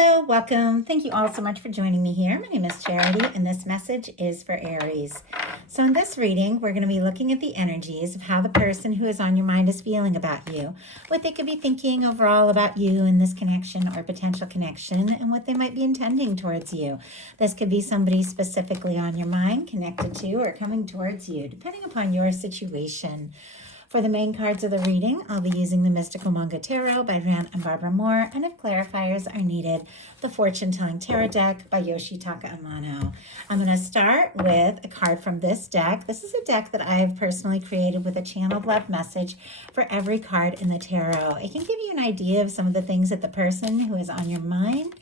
Hello, welcome. Thank you all so much for joining me here. My name is Charity, and this message is for Aries. So, in this reading, we're going to be looking at the energies of how the person who is on your mind is feeling about you, what they could be thinking overall about you in this connection or potential connection, and what they might be intending towards you. This could be somebody specifically on your mind, connected to, or coming towards you, depending upon your situation. For the main cards of the reading, I'll be using the Mystical Manga Tarot by Rand and Barbara Moore, and if clarifiers are needed, the Fortune Telling Tarot deck by Yoshitaka Amano. I'm going to start with a card from this deck. This is a deck that I've personally created with a channeled love message for every card in the tarot. It can give you an idea of some of the things that the person who is on your mind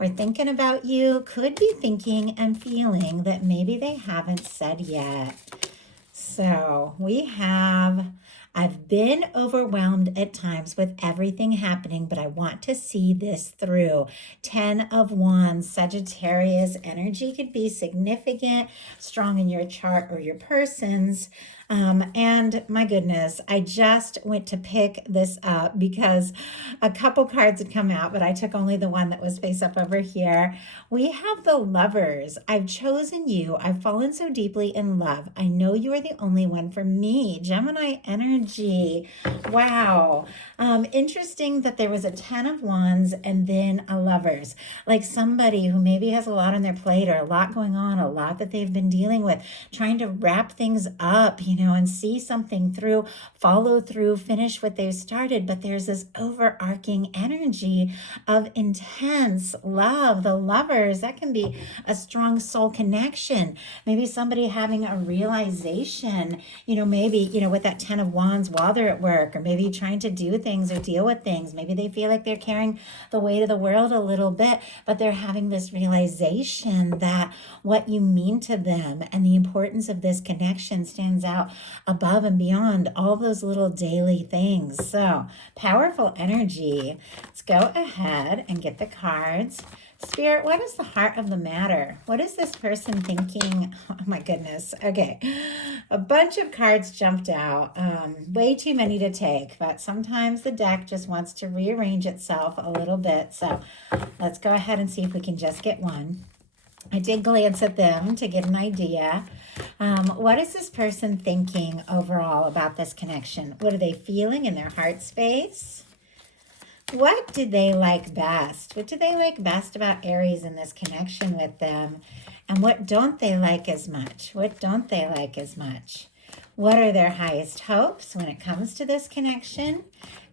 or thinking about you could be thinking and feeling that maybe they haven't said yet. So I've been overwhelmed at times with everything happening, but I want to see this through. 10 of Wands, Sagittarius energy could be significant, strong in your chart or your person's. And my goodness, I just went to pick this up because a couple cards had come out, but I took only the one that was face up over here. We have the Lovers. I've chosen you. I've fallen so deeply in love. I know you are the only one for me. Gemini energy. Wow. Interesting that there was a 10 of Wands and then a Lovers. Like somebody who maybe has a lot on their plate or a lot going on, a lot that they've been dealing with, trying to wrap things up, and see something through, follow through, finish what they've started. But there's this overarching energy of intense love. The Lovers, that can be a strong soul connection. Maybe somebody having a realization, maybe, with that 10 of Wands while they're at work, or maybe trying to do things or deal with things. Maybe they feel like they're carrying the weight of the world a little bit, but they're having this realization that what you mean to them and the importance of this connection stands out above and beyond all those little daily things. So powerful energy. Let's go ahead and get the cards. Spirit, what is the heart of the matter? What is this person thinking? Oh my goodness. Okay. A bunch of cards jumped out. Way too many to take, but sometimes the deck just wants to rearrange itself a little bit. So let's go ahead and see if we can just get one. I did glance at them to get an idea. What is this person thinking overall about this connection? What are they feeling in their heart space? What do they like best? What do they like best about Aries in this connection with them? And what don't they like as much? What don't they like as much? What are their highest hopes when it comes to this connection?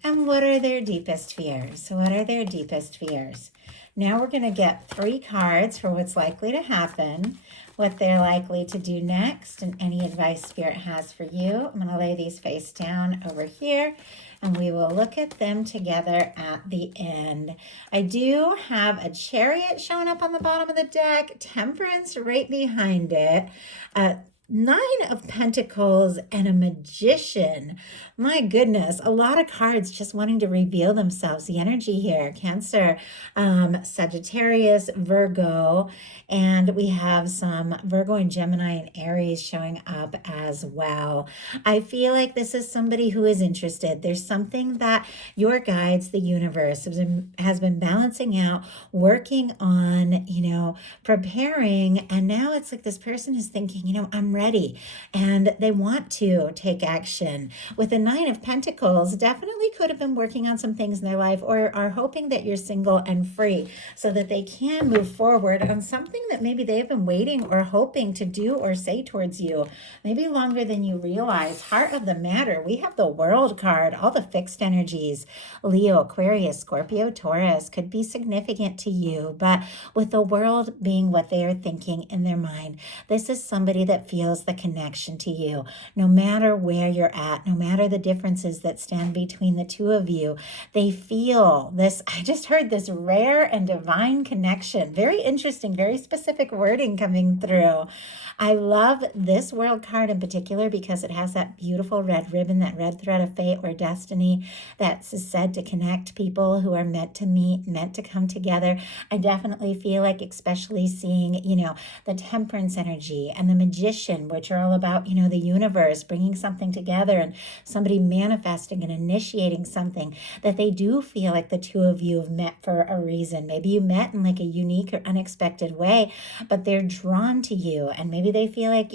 And what are their deepest fears? What are their deepest fears? Now we're going to get 3 cards for what's likely to happen, what they're likely to do next, and any advice Spirit has for you. I'm going to lay these face down over here, and we will look at them together at the end. I do have a Chariot showing up on the bottom of the deck, Temperance right behind it, 9 of Pentacles, and a Magician. My goodness, a lot of cards just wanting to reveal themselves. The energy here, Cancer, Sagittarius, Virgo, and we have some Virgo and Gemini and Aries showing up as well. I feel like this is somebody who is interested. There's something that your guides, the universe, has been balancing out, working on, preparing, and now it's like this person is thinking, I'm ready, and they want to take action. With the 9 of Pentacles, definitely could have been working on some things in their life, or are hoping that you're single and free so that they can move forward on something that maybe they've been waiting or hoping to do or say towards you, maybe longer than you realize. Heart of the matter, we have the World card, all the fixed energies. Leo, Aquarius, Scorpio, Taurus could be significant to you, but with the World being what they are thinking in their mind, this is somebody that feels the connection to you. No matter where you're at, no matter the differences that stand between the two of you, they feel this. I just heard this rare and divine connection. Very interesting, very specific wording coming through. I love this World card in particular because it has that beautiful red ribbon, that red thread of fate or destiny that's said to connect people who are meant to meet, meant to come together. I definitely feel like, especially seeing, the Temperance energy and the Magician intuition, which are all about, the universe bringing something together and somebody manifesting and initiating something, that they do feel like the two of you have met for a reason. Maybe you met in like a unique or unexpected way, but they're drawn to you, and maybe they feel like,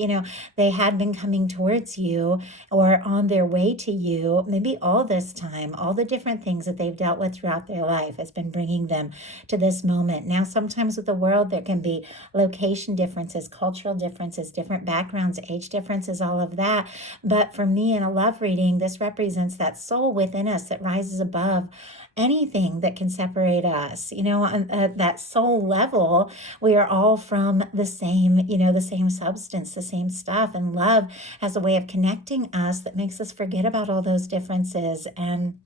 they had been coming towards you or on their way to you, maybe all this time. All the different things that they've dealt with throughout their life has been bringing them to this moment. Now, sometimes with the world, there can be location differences, cultural differences, different backgrounds, age differences, all of that. But for me, in a love reading, this represents that soul within us that rises above anything that can separate us. On that soul level, we are all from the same, the same substance, the same stuff. And love has a way of connecting us that makes us forget about all those differences. And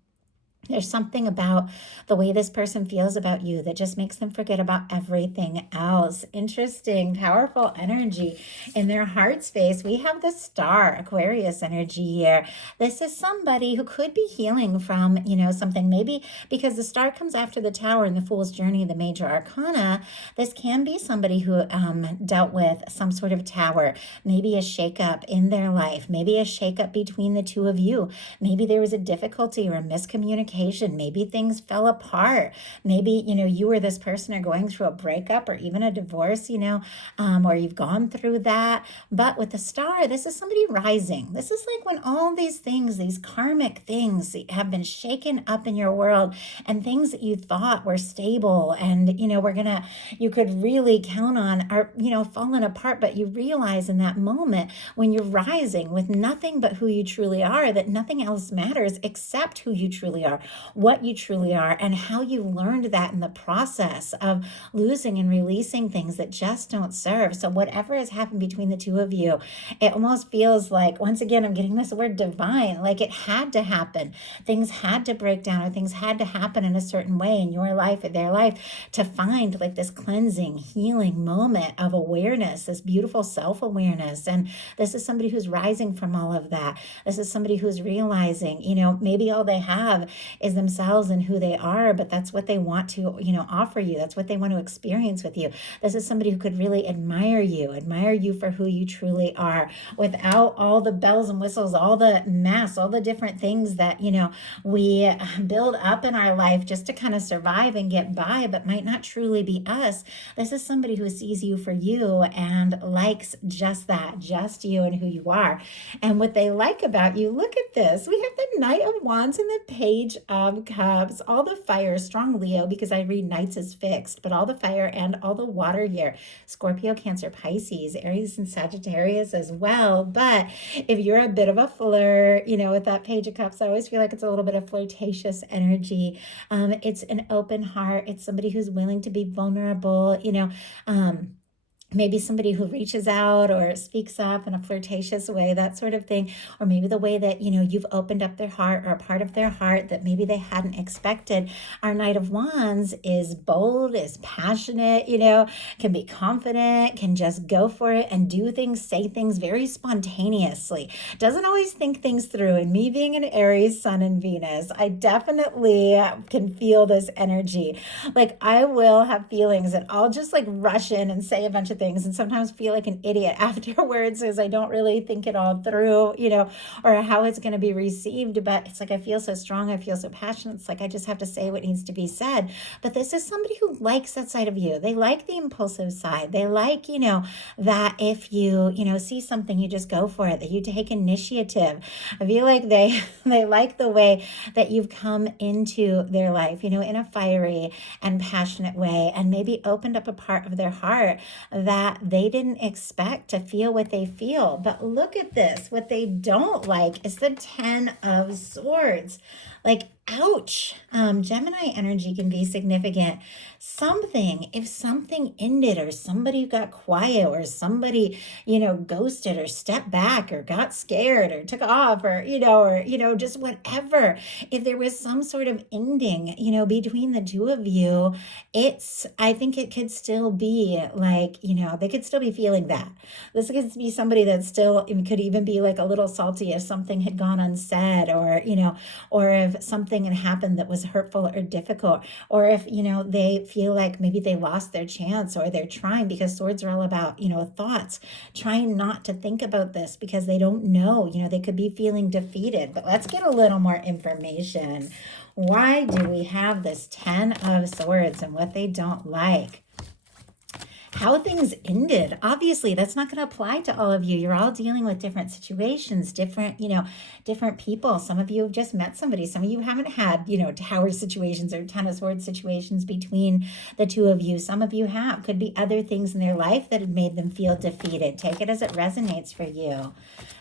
there's something about the way this person feels about you that just makes them forget about everything else. Interesting, powerful energy in their heart space. We have the star, Aquarius energy here. This is somebody who could be healing from, something, maybe because the star comes after the tower in the Fool's Journey, the major arcana. This can be somebody who dealt with some sort of tower, maybe a shakeup in their life, maybe a shakeup between the two of you. Maybe there was a difficulty or a miscommunication. Maybe things fell apart. Maybe, you or this person are going through a breakup or even a divorce, or you've gone through that. But with the star, this is somebody rising. This is like when all these things, these karmic things have been shaken up in your world, and things that you thought were stable and, you could really count on are, falling apart. But you realize in that moment when you're rising with nothing but who you truly are, that nothing else matters except who you truly are, what you truly are, and how you learned that in the process of losing and releasing things that just don't serve. So whatever has happened between the two of you, it almost feels like, once again, I'm getting this word divine, like it had to happen. Things had to break down, or things had to happen in a certain way in your life or their life to find like this cleansing, healing moment of awareness, this beautiful self-awareness. And this is somebody who's rising from all of that. This is somebody who's realizing, maybe all they have is themselves and who they are, but that's what they want to, offer you. That's what they want to experience with you. This is somebody who could really admire you for who you truly are, without all the bells and whistles, all the mess, all the different things that, we build up in our life just to kind of survive and get by, but might not truly be us. This is somebody who sees you for you and likes just that, just you and who you are. And what they like about you, look at this. We have the Knight of Wands and the Page of Cups, all the fire, strong Leo, because I read Knights as fixed, but all the fire and all the water here. Scorpio, Cancer, Pisces, Aries, and Sagittarius as well. But if you're a bit of a flirt, with that Page of Cups, I always feel like it's a little bit of flirtatious energy. It's an open heart. It's somebody who's willing to be vulnerable, maybe somebody who reaches out or speaks up in a flirtatious way, that sort of thing. Or maybe the way that, you've opened up their heart, or a part of their heart that maybe they hadn't expected. Our Knight of Wands is bold, is passionate, can be confident, can just go for it and do things, say things very spontaneously. Doesn't always think things through. And me being an Aries, Sun and Venus, I definitely can feel this energy. Like I will have feelings and I'll just like rush in and say a bunch of things, and sometimes feel like an idiot afterwards because I don't really think it all through, or how it's going to be received. But it's like I feel so strong, I feel so passionate. It's like I just have to say what needs to be said. But this is somebody who likes that side of you. They like the impulsive side. They like, that if you, see something, you just go for it, that you take initiative. I feel like they like the way that you've come into their life, in a fiery and passionate way, and maybe opened up a part of their heart that they didn't expect to feel what they feel. But look at this. What they don't like is the 10 of Swords. Like, ouch. Gemini energy can be significant. If something ended, or somebody got quiet, or somebody, ghosted or stepped back or got scared or took off, or, just whatever. If there was some sort of ending, between the two of you, I think it could still be like, they could still be feeling that. This could be somebody that still, it could even be like a little salty if something had gone unsaid, or if something something had happened that was hurtful or difficult, or if, they feel like maybe they lost their chance, or they're trying, because swords are all about, thoughts, trying not to think about this because they don't know, they could be feeling defeated. But let's get a little more information. Why do we have this 10 of Swords and what they don't like? How things ended. Obviously, that's not going to apply to all of you. You're all dealing with different situations, different people. Some of you have just met somebody. Some of you haven't had, Tower situations or Ten of Swords situations between the two of you. Some of you have. Could be other things in their life that have made them feel defeated. Take it as it resonates for you.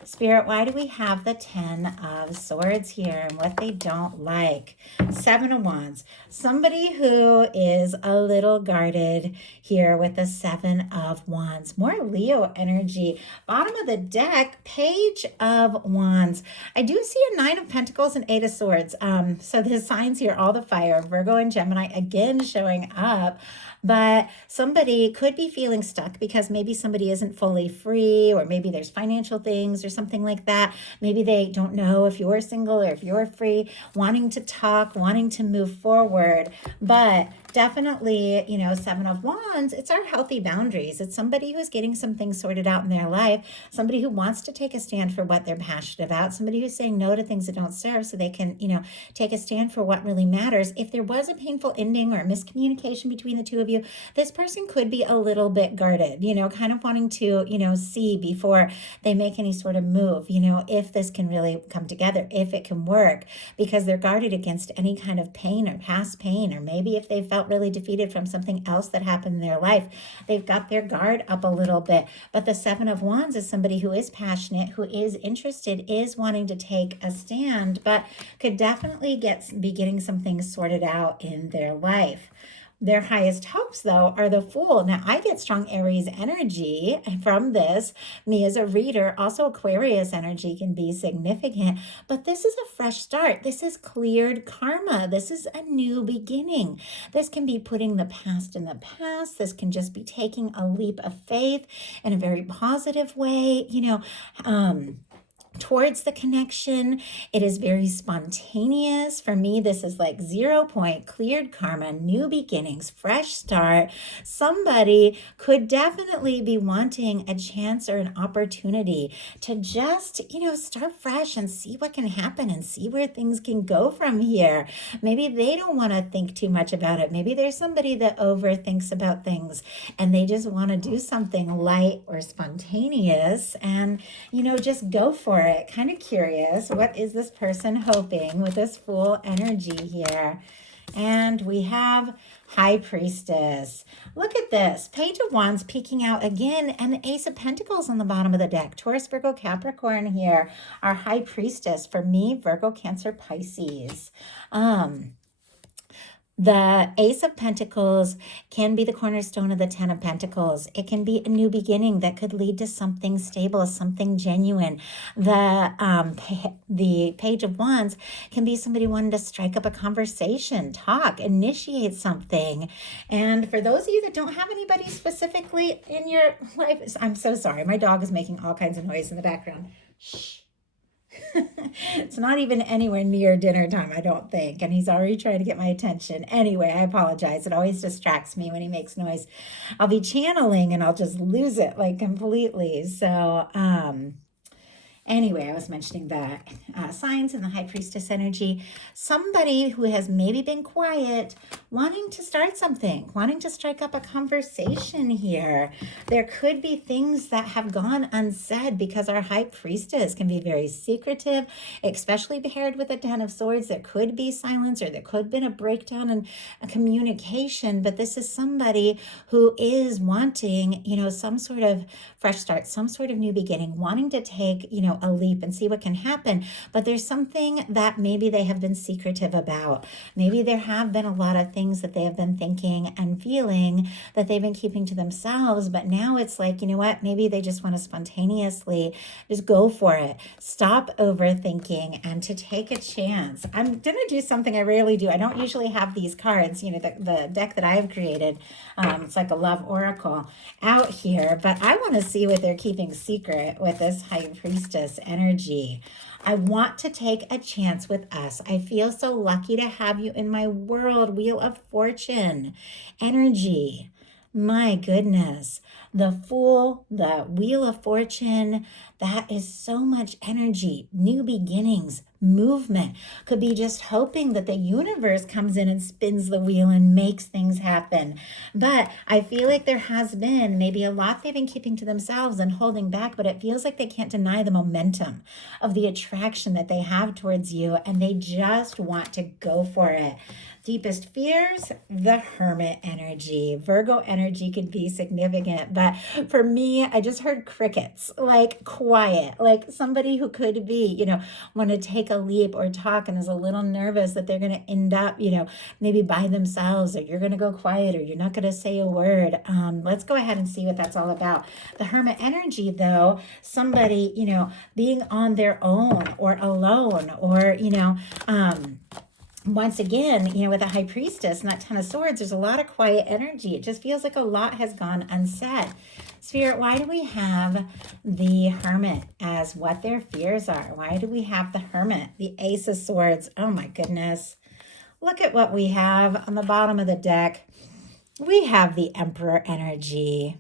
Spirit, why do we have the 10 of Swords here and what they don't like? 7 of Wands. Somebody who is a little guarded here with the 7 of Wands. More Leo energy. Bottom of the deck, Page of Wands. I do see a 9 of Pentacles and 8 of Swords. So the signs here, all the fire, Virgo and Gemini again showing up. But somebody could be feeling stuck because maybe somebody isn't fully free, or maybe there's financial things or something like that. Maybe they don't know if you're single or if you're free, wanting to talk, wanting to move forward. But definitely, 7 of Wands, it's our healthy boundaries. It's somebody who's getting some things sorted out in their life, somebody who wants to take a stand for what they're passionate about, somebody who's saying no to things that don't serve so they can, take a stand for what really matters. If there was a painful ending or a miscommunication between the two of you, this person could be a little bit guarded, kind of wanting to, see before they make any sort of move, if this can really come together, if it can work, because they're guarded against any kind of pain or past pain, or maybe if they felt really defeated from something else that happened in their life, they've got their guard up a little bit. But the 7 of Wands is somebody who is passionate, who is interested, is wanting to take a stand, but could definitely be getting some things sorted out in their life. Their highest hopes, though, are the Fool. Now, I get strong Aries energy from this. Me as a reader, also Aquarius energy can be significant. But this is a fresh start. This is cleared karma. This is a new beginning. This can be putting the past in the past. This can just be taking a leap of faith in a very positive way, towards the connection. It is very spontaneous. For me, this is like 0 point, cleared karma, new beginnings, fresh start. Somebody could definitely be wanting a chance or an opportunity to just, start fresh and see what can happen and see where things can go from here. Maybe they don't want to think too much about it. Maybe there's somebody that overthinks about things and they just want to do something light or spontaneous and, just go for it. Kind of curious, what is this person hoping with this Fool energy here? And we have High Priestess. Look at this. Page of Wands peeking out again, and the Ace of Pentacles on the bottom of the deck. Taurus, Virgo, Capricorn here. Our High Priestess. For me, Virgo, Cancer, Pisces. The Ace of Pentacles can be the cornerstone of the 10 of Pentacles. It can be a new beginning that could lead to something stable, something genuine. The Page of Wands can be somebody wanting to strike up a conversation, talk, initiate something. And for those of you that don't have anybody specifically in your life, I'm so sorry. My dog is making all kinds of noise in the background. Shh. It's not even anywhere near dinner time, I don't think. And he's already trying to get my attention. Anyway, I apologize. It always distracts me when he makes noise. I'll be channeling and I'll just lose it like completely. So, anyway, I was mentioning the signs and the High Priestess energy. Somebody who has maybe been quiet, wanting to start something, wanting to strike up a conversation here. There could be things that have gone unsaid because our High Priestess can be very secretive, especially paired with a 10 of Swords. There could be silence, or there could have been a breakdown in a communication, but this is somebody who is wanting, some sort of fresh start, some sort of new beginning, wanting to take, a leap and see what can happen. But there's something that maybe they have been secretive about. Maybe there have been a lot of things that they have been thinking and feeling that they've been keeping to themselves. But now it's like, maybe they just want to spontaneously just go for it. Stop overthinking and to take a chance. I'm going to do something I rarely do. I don't usually have these cards, the deck that I've created. It's like a love oracle out here, but I want to see what they're keeping secret with this High Priestess this energy. I want to take a chance with us. I feel so lucky to have you in my world. Wheel of Fortune energy. My goodness. The Fool, the Wheel of Fortune, that is so much energy, new beginnings, movement. Could be just hoping that the universe comes in and spins the wheel and makes things happen. But I feel like there has been maybe a lot they've been keeping to themselves and holding back, but it feels like they can't deny the momentum of the attraction that they have towards you, and they just want to go for it. Deepest fears, the Hermit energy. Virgo energy can be significant, but for me, I just heard crickets, like quiet, like somebody who could be, want to take a leap or talk and is a little nervous that they're going to end up, maybe by themselves, or you're going to go quiet, or you're not going to say a word. Let's go ahead and see what that's all about. The Hermit energy, though, somebody, being on their own or alone, or, once again, with a High Priestess and that Ten of Swords, there's a lot of quiet energy. It just feels like a lot has gone unsaid. Spirit, why do we have the Hermit as what their fears are? Why do we have the Hermit, the Ace of Swords? Oh my goodness. Look at what we have on the bottom of the deck. We have the Emperor energy.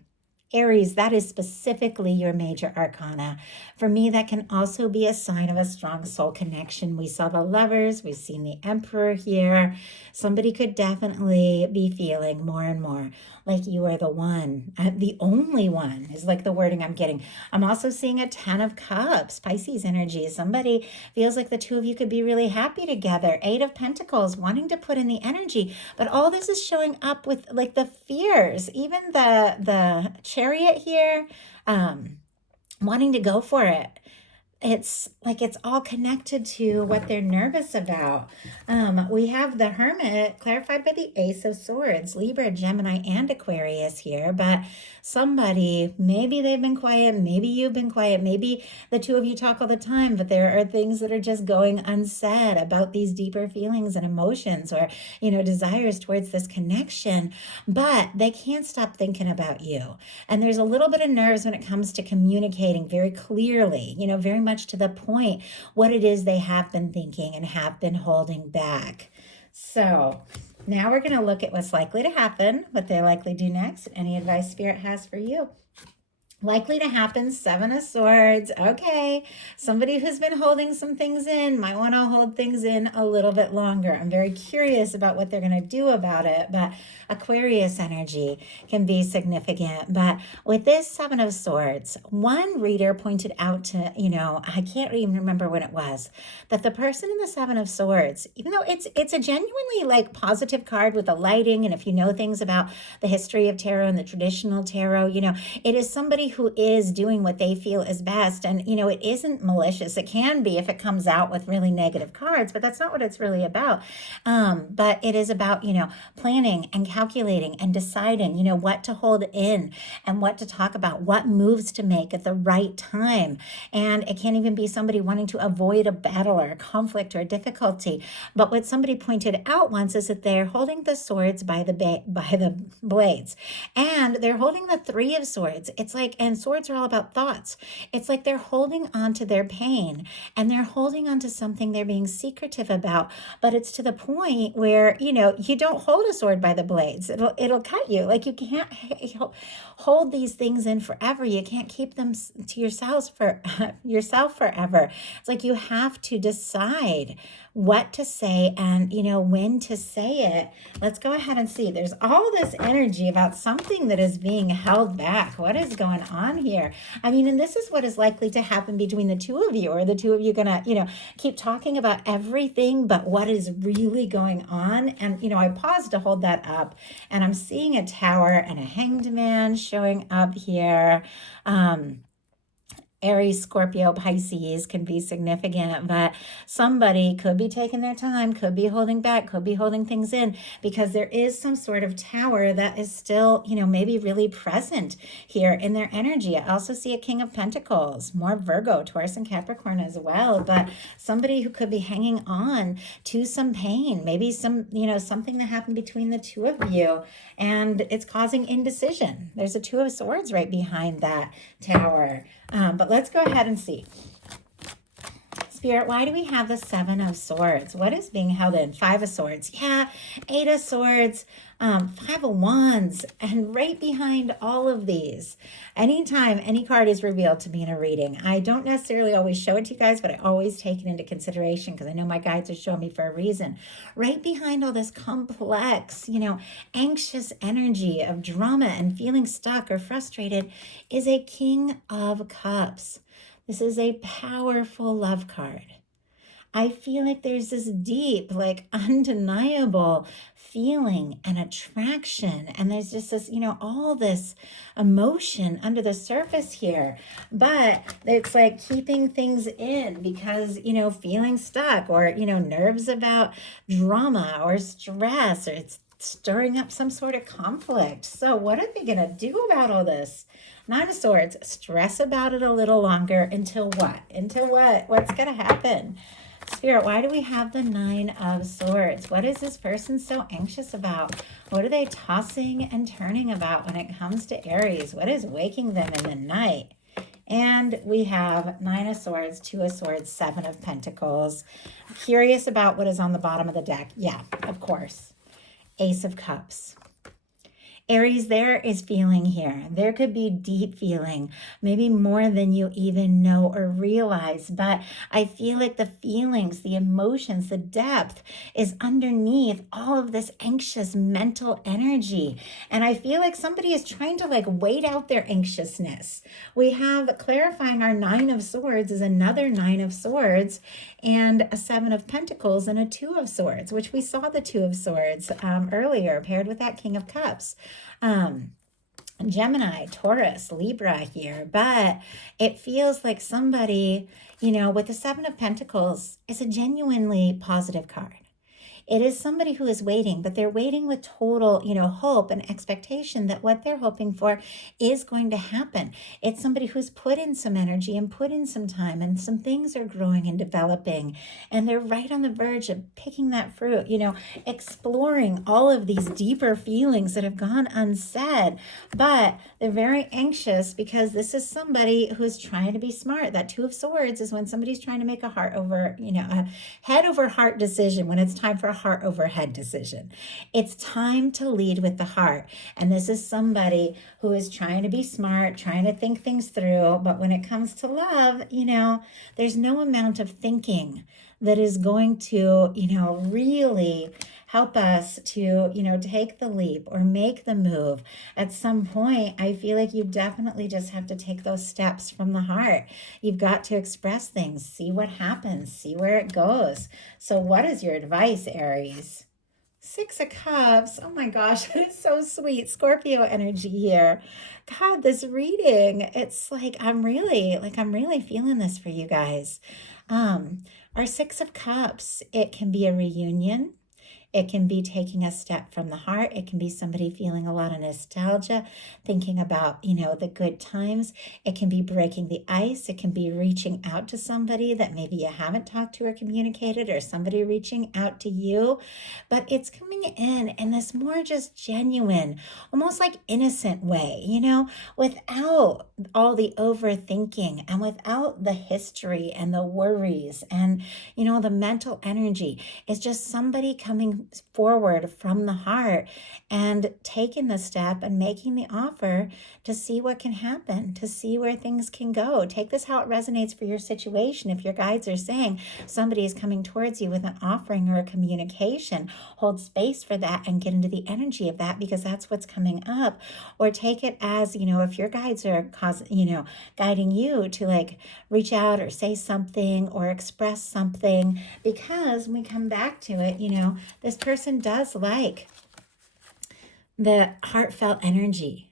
Aries, that is specifically your major arcana. For me, that can also be a sign of a strong soul connection. We saw the Lovers, we've seen the Emperor here. Somebody could definitely be feeling more and more like you are the one, the only one is like the wording I'm getting. I'm also seeing a Ten of Cups, Pisces energy. Somebody feels like the two of you could be really happy together. Eight of Pentacles, wanting to put in the energy, but all this is showing up with like the fears, even the Chariot here, wanting to go for it. It's like it's all connected to what they're nervous about. We have the Hermit clarified by the Ace of Swords, Libra, Gemini, and Aquarius here. But somebody, maybe they've been quiet, maybe you've been quiet, maybe the two of you talk all the time, but there are things that are just going unsaid about these deeper feelings and emotions, or, desires towards this connection. But they can't stop thinking about you. And there's a little bit of nerves when it comes to communicating very clearly, very much to the point, what it is they have been thinking and have been holding back. So now we're going to look at what's likely to happen, what they likely do next, any advice Spirit has for you. Likely to happen, Seven of Swords. Okay, somebody who's been holding some things in might want to hold things in a little bit longer. I'm very curious about what they're going to do about it, but Aquarius energy can be significant. But with this Seven of Swords, one reader pointed out to, I can't even remember when it was, that the person in the Seven of Swords, even though it's a genuinely like positive card with the lighting, and if you know things about the history of tarot and the traditional tarot, it is somebody who is doing what they feel is best. And, it isn't malicious. It can be if it comes out with really negative cards, but that's not what it's really about. But it is about, planning and calculating and deciding, what to hold in and what to talk about, what moves to make at the right time. And it can't even be somebody wanting to avoid a battle or a conflict or a difficulty. But what somebody pointed out once is that they're holding the swords by the blades, and they're holding the Three of Swords. It's like, and swords are all about thoughts. It's like they're holding on to their pain, and they're holding on to something they're being secretive about, but it's to the point where, you don't hold a sword by the blades. It'll cut you. Like, you can't hold these things in forever. You can't keep them to yourself forever. It's like you have to decide what to say and, when to say it. Let's go ahead and see. There's all this energy about something that is being held back. What is going on here? And this is what is likely to happen between the two of you. Are the two of you gonna, keep talking about everything but what is really going on? And, I paused to hold that up, and I'm seeing a Tower and a Hanged Man showing up here. Aries, Scorpio, Pisces can be significant, but somebody could be taking their time, could be holding back, could be holding things in, because there is some sort of tower that is still, maybe really present here in their energy. I also see a King of Pentacles, more Virgo, Taurus, and Capricorn as well, but somebody who could be hanging on to some pain, maybe some, something that happened between the two of you, and it's causing indecision. There's a Two of Swords right behind that tower. But let's go ahead and see. Spirit, why do we have the Seven of Swords? What is being held in? Five of Swords. Yeah, Eight of Swords, Five of Wands, and right behind all of these, anytime any card is revealed to me in a reading, I don't necessarily always show it to you guys, but I always take it into consideration because I know my guides are showing me for a reason. Right behind all this complex, anxious energy of drama and feeling stuck or frustrated is a King of Cups. This is a powerful love card. I feel like there's this deep, like undeniable feeling and attraction. And there's just this, all this emotion under the surface here. But it's like keeping things in because, feeling stuck or, nerves about drama or stress or it's stirring up some sort of conflict. So what are they going to do about all this? Nine of Swords, stress about it a little longer until what? Until what? What's going to happen? Spirit, why do we have the Nine of Swords? What is this person so anxious about? What are they tossing and turning about when it comes to Aries? What is waking them in the night? And we have Nine of Swords, Two of Swords, Seven of Pentacles. Curious about what is on the bottom of the deck? Yeah, of course. Ace of Cups. Aries, there is feeling here. There could be deep feeling, maybe more than you even know or realize. But I feel like the feelings, the emotions, the depth is underneath all of this anxious mental energy. And I feel like somebody is trying to wait out their anxiousness. We have clarifying our Nine of Swords is another Nine of Swords and a Seven of Pentacles and a Two of Swords, which we saw the Two of Swords earlier paired with that King of Cups. Gemini, Taurus, Libra here, but it feels like somebody, with the Seven of Pentacles is a genuinely positive card. It is somebody who is waiting, but they're waiting with total, hope and expectation that what they're hoping for is going to happen. It's somebody who's put in some energy and put in some time and some things are growing and developing. And they're right on the verge of picking that fruit, exploring all of these deeper feelings that have gone unsaid. But they're very anxious because this is somebody who's trying to be smart. That Two of Swords is when somebody's trying to make a head over heart decision when it's time for a heart over head decision. It's time to lead with the heart. And this is somebody who is trying to be smart, trying to think things through. But when it comes to love, there's no amount of thinking that is going to, really help us to, take the leap or make the move. At some point, I feel like you definitely just have to take those steps from the heart. You've got to express things, see what happens, see where it goes. So what is your advice, Aries? Six of Cups. Oh my gosh, that is so sweet. Scorpio energy here. God, this reading, it's I'm really feeling this for you guys. Our Six of Cups, it can be a reunion. It can be taking a step from the heart. It can be somebody feeling a lot of nostalgia, thinking about, the good times. It can be breaking the ice. It can be reaching out to somebody that maybe you haven't talked to or communicated, or somebody reaching out to you. But it's coming in this more just genuine, almost innocent way, without all the overthinking and without the history and the worries and, the mental energy. It's just somebody coming forward from the heart and taking the step and making the offer to see what can happen, to see where things can go. Take this how it resonates for your situation. If your guides are saying somebody is coming towards you with an offering or a communication, hold space for that and get into the energy of that because that's what's coming up. Or take it as, if your guides are guiding you to reach out or say something or express something, because when we come back to it, this person does like the heartfelt energy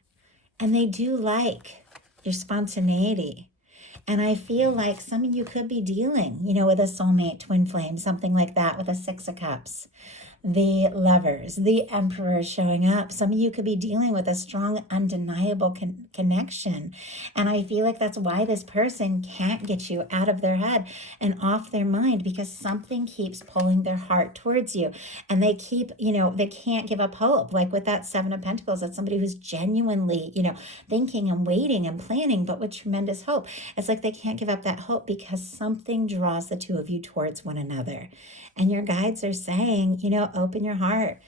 and they do like your spontaneity. And I feel like some of you could be dealing, with a soulmate, twin flame, something like that with a Six of Cups. the Lovers, the Emperor showing up. Some of you could be dealing with a strong, undeniable connection. And I feel like that's why this person can't get you out of their head and off their mind, because something keeps pulling their heart towards you. And they keep, they can't give up hope. Like with that Seven of Pentacles, that's somebody who's genuinely, thinking and waiting and planning, but with tremendous hope. It's like they can't give up that hope because something draws the two of you towards one another. And your guides are saying, open your heart,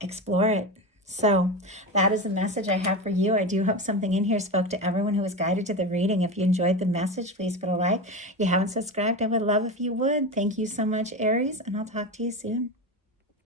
explore it. So that is the message I have for you. I do hope something in here spoke to everyone who was guided to the reading. If you enjoyed the message, please put a like. If you haven't subscribed, I would love if you would. Thank you so much, Aries, and I'll talk to you soon.